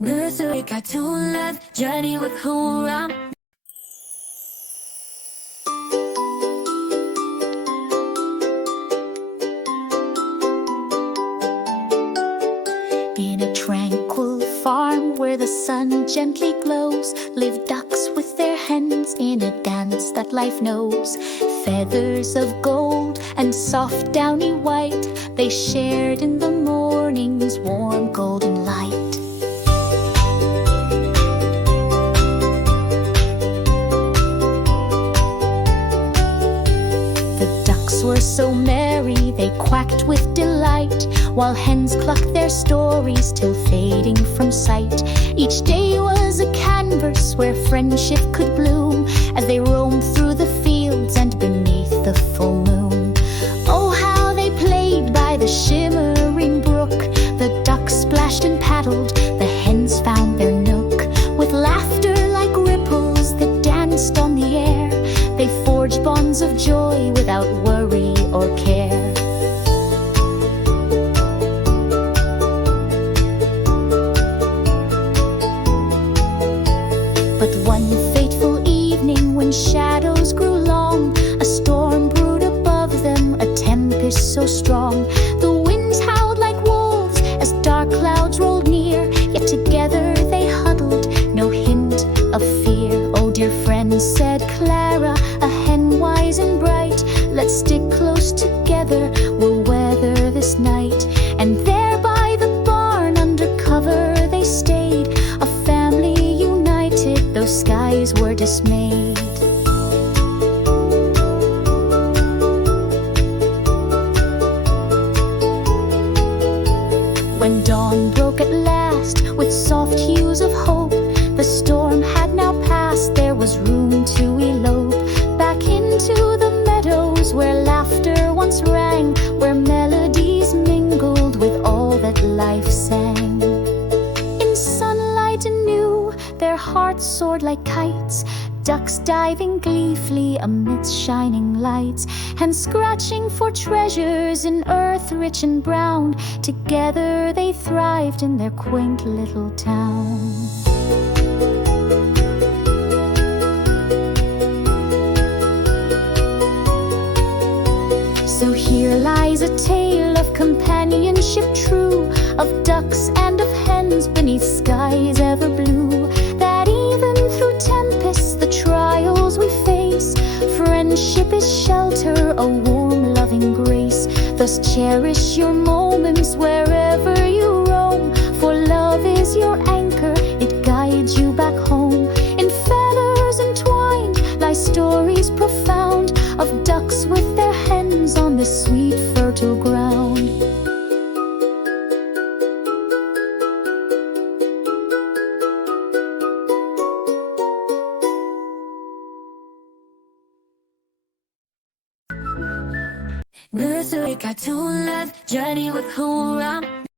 Nursery cartoon love journey with Houram. In a tranquil farm where the sun gently glows, live ducks with their hens in a dance that life knows. Feathers of gold and soft downy white, they shared in the morning's warm golden light. The ducks were so merry, they quacked with delight, while hens clucked their stories till fading from sight. Each day was a canvas where friendship could bloom, as they roamed through the fields and beneath the full moon. Oh, how they played by the shimmering brook. The ducks splashed and paddled, the hens found their nook. With laughter like ripples that danced on the air, they forged bonds of joy without worry or care. But one fateful evening, when shadows grew long, a storm brewed above them, a tempest so strong. The winds howled like wolves as dark clouds rolled near, yet together they huddled, no hint of fear. Oh, dear friend, said Clara, a hen wise and bright, let's stick close together, we'll weather this night. And there by the barn under cover they stayed, a family united, though skies were dismayed. When dawn broke at last with soft hues of hope, the storm had now passed, there was room to elope back into the meadows where laughter once rang, where melodies mingled with all that life sang. In sunlight anew, their hearts soared like kites, ducks diving gleefully amidst shining lights, and scratching for treasures in earth rich and brown. Together they thrived in their quaint little town. So here lies a tale of companionship true, of ducks and of hens beneath skies ever blue, that even through tempests, the trials we face, friendship is shelter, a warm loving grace. Thus cherish your moments wherever you roam, for love is your anchor, it guides you back home. In feathers entwined lie stories profound, of ducks with their hens on this sweet fertile ground. Nursery cartoon love journey with Houram.